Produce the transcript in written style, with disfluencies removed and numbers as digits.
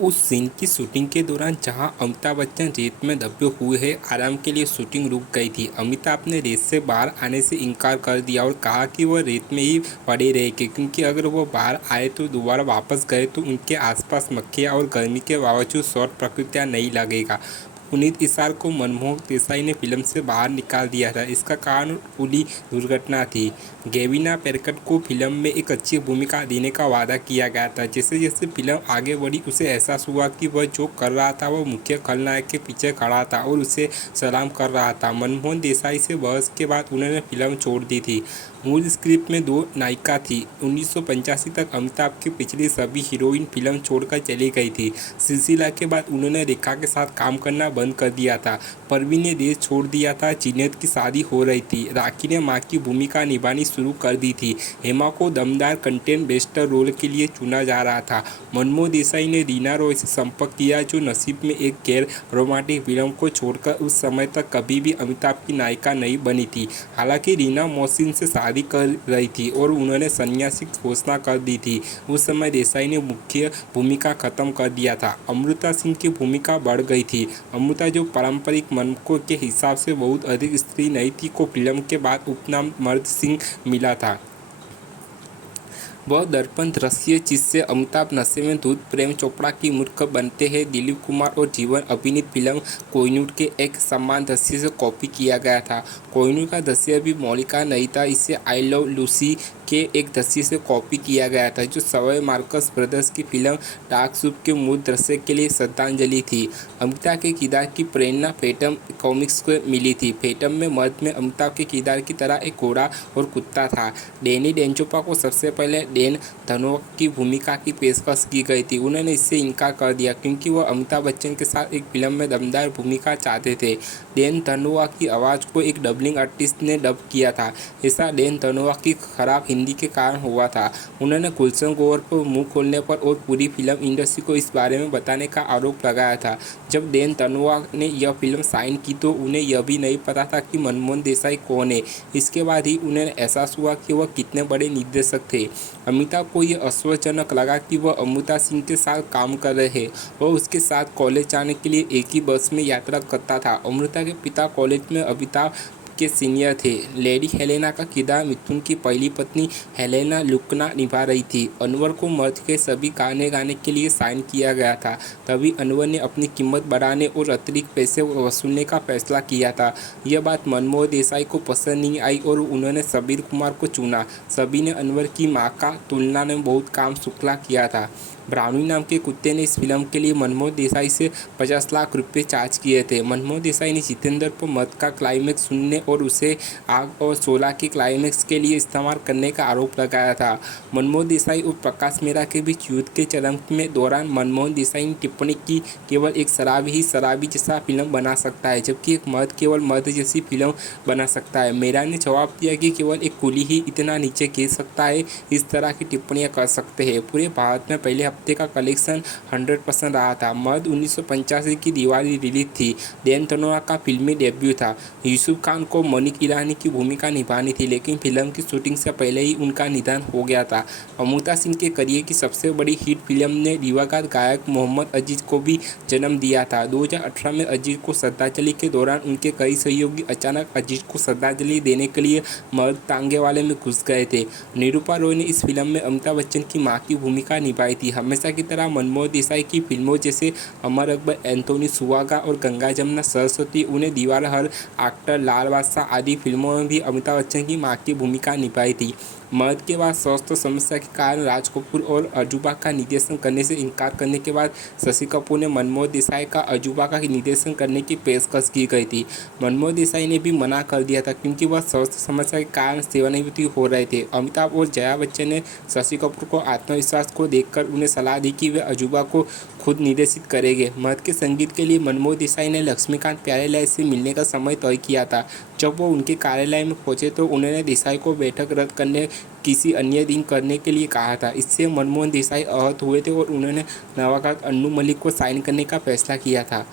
उस सीन की शूटिंग के दौरान जहां अमिताभ बच्चन रेत में दबे हुए हैं, आराम के लिए शूटिंग रुक गई थी। अमिताभ ने रेत से बाहर आने से इनकार कर दिया और कहा कि वह रेत में ही पड़े रहेंगे, क्योंकि अगर वो बाहर आए तो दोबारा वापस गए तो उनके आसपास मक्खियाँ और गर्मी के बावजूद सौर प्रकृतियाँ नहीं लगेगा। पुनीत इसार को मनमोहन देसाई ने फिल्म से बाहर निकाल दिया था। इसका कारण उली दुर्घटना थी। गेविना पेरकट को फिल्म में एक अच्छी भूमिका देने का वादा किया गया था। जैसे जैसे फिल्म आगे बढ़ी उसे एहसास हुआ कि वह जो कर रहा था वह मुख्य खलनायक के पीछे खड़ा था और उसे सलाम कर रहा था। मनमोहन देसाई से बहस के बाद उन्होंने फिल्म छोड़ दी थी। मूल स्क्रिप्ट में 2 नायिका थी। 1985 तक अमिताभ की पिछली सभी हीरोइन फिल्म छोड़कर चली गई थी। सिलसिला के बाद उन्होंने रेखा के साथ काम करना बंद कर दिया था। परवीन ने देश छोड़ दिया था। जिनेत की शादी हो रही थी। राखी ने मां की भूमिका निभानी शुरू कर दी थी। हेमा को दमदार कंटेंट बेस्टर रोल के लिए चुना जा रहा था। मनमोहन देसाई ने रीना रॉय से संपर्क किया, जो नसीब में एक गैर रोमांटिक फिल्म को छोड़कर उस समय तक कभी भी अमिताभ की नायिका नहीं बनी थी। हालांकि रीना मोहसिन से शादी कर रही थी और उन्होंने संन्यासी घोषणा कर दी थी। उस समय देसाई ने मुख्य भूमिका खत्म कर दिया था। अमृता सिंह की भूमिका बढ़ गई थी। अमृता, जो पारंपरिक मानकों के हिसाब से बहुत अधिक स्त्री नहीं थी, को फिल्म के बाद उपनाम मर्द सिंह मिला था। वह दर्पण दृश्य जिससे अमिताभ नशे में धुत प्रेम चोपड़ा की मूर्ख बनते हैं, दिलीप कुमार और जीवन अभिनीत फिल्म कोहिनूर के एक समान दृश्य से कॉपी किया गया था। कोहिनूर का दृश्य भी मौलिका नहीं था। इसे आई लव लूसी के एक दृश्य से कॉपी किया गया था, जो सवय मार्कस ब्रदर्स की फिल्म डार्क सूप के मूल दृश्य के लिए श्रद्धांजलि थी। अमिताभ के किरदार की प्रेरणा फैंटम कॉमिक्स को मिली थी। फैंटम में मर्द में अमिताभ के किरदार की तरह एक घोड़ा और कुत्ता था। डैनी डेंचोपा को सबसे पहले डैन धनोआ की भूमिका की पेशकश की गई थी। उन्होंने इससे इनकार कर दिया क्योंकि वह अमिताभ बच्चन के साथ एक फिल्म में दमदार भूमिका चाहते थे। डैन धनोआ की आवाज़ को एक डबिंग आर्टिस्ट ने डब किया था। ऐसा डैन धनोआ की खराब हिंदी के कारण हुआ था। उन्होंने गुलशन ग्रोवर पर मुंह खोलने पर और पूरी फिल्म इंडस्ट्री को इस बारे में बताने का आरोप लगाया था। जब डैन धनोआ ने यह फिल्म साइन की तो उन्हें यह भी नहीं पता था कि मनमोहन देसाई कौन है। इसके बाद ही उन्हें एहसास हुआ कि वह कितने बड़े निर्देशक थे। अमिताभ को यह आश्चर्यजनक लगा कि वह अमृता सिंह के साथ काम कर रहे हैं। वह उसके साथ कॉलेज जाने के लिए एक ही बस में यात्रा करता था। अमृता के पिता कॉलेज में अमिताभ के सीनियर थे। लेडी हेलेना का किरदार मिथुन की पहली पत्नी हेलेना लुकना निभा रही थी। अनवर को मर्द के सभी गाने गाने के लिए साइन किया गया था। तभी अनवर ने अपनी कीमत बढ़ाने और अतिरिक्त पैसे वसूलने का फैसला किया था। यह बात मनमोहन देसाई को पसंद नहीं आई और उन्होंने सबीर कुमार को चुना। सभी ने अनवर की मां का तुलना में बहुत काम शुक्ला किया था। ब्राउनी नाम के कुत्ते ने इस फिल्म के लिए मनमोहन देसाई से 50 लाख रुपए चार्ज किए थे। मनमोहन देसाई ने जितेंद्र पर मद का क्लाइमेक्स सुनने और उसे आग और 16 के क्लाइमेक्स के लिए इस्तेमाल करने का आरोप लगाया था। मनमोहन देसाई और प्रकाश मेहरा के बीच युद्ध के चरम में दौरान मनमोहन देसाई ने टिप्पणी की, केवल एक शराबी ही शराबी जैसा फिल्म बना सकता है, जबकि एक मर्द केवल मर्द जैसी फिल्म बना सकता है। मेहरा ने जवाब दिया कि केवल एक कुली ही इतना नीचे गिर सकता है, इस तरह की टिप्पणियां कर सकते हैं। पूरे भारत में पहले हफ्ते का कलेक्शन 100% रहा था। मर्द 1985 की दिवाली रिलीज थी। डैन धनोआ का फिल्मी डेब्यू था। यूसुफ खान को मनिक ईरानी की भूमिका निभानी थी, लेकिन फिल्म की शूटिंग से पहले ही उनका निधन हो गया था। अमृता सिंह के करियर की सबसे बड़ी हिट फिल्म ने दिवंगत गायक मोहम्मद अजीज को भी जन्म दिया था। 2018 में अजीज को श्रद्धांजलि के दौरान उनके कई सहयोगी अचानक अजीज को श्रद्धांजलि देने के लिए मर्द तांगे वाले में घुस गए थे। निरूपा रॉय ने इस फिल्म में अमिताभ बच्चन की मां की भूमिका निभाई थी। हमेशा की तरह मनमोहन देसाई की फिल्मों जैसे अमर अकबर, एंथोनी सुहागा और गंगा जमुना सरस्वती, उन्हें दीवार हर एक्टर, लाल बादशाह आदि फिल्मों में भी अमिताभ बच्चन की मां की भूमिका निभाई थी। मर्द के बाद स्वास्थ्य समस्या के कारण राज कपूर और अजूबा का निर्देशन करने से इनकार करने के बाद शशि कपूर ने मनमोहन देसाई का अजूबा का निर्देशन करने की पेशकश की गई थी। मनमोहन देसाई ने भी मना कर दिया था क्योंकि वह स्वास्थ्य समस्या के कारण सेवानिवृत्त हो रहे थे। अमिताभ और जया बच्चन ने शशि कपूर को आत्मविश्वास को देखकर उन्हें सलाह दी कि वे अजूबा को खुद निर्देशित करेंगे। मर्द के संगीत के लिए मनमोहन देसाई ने लक्ष्मीकांत प्यारेलाल से मिलने का समय तय किया था। जब वो उनके कार्यालय में पहुंचे तो उन्होंने देसाई को बैठक रद्द करने किसी अन्य दिन करने के लिए कहा था। इससे मनमोहन देसाई आहत हुए थे और उन्होंने नवागत अन्नू मलिक को साइन करने का फैसला किया था।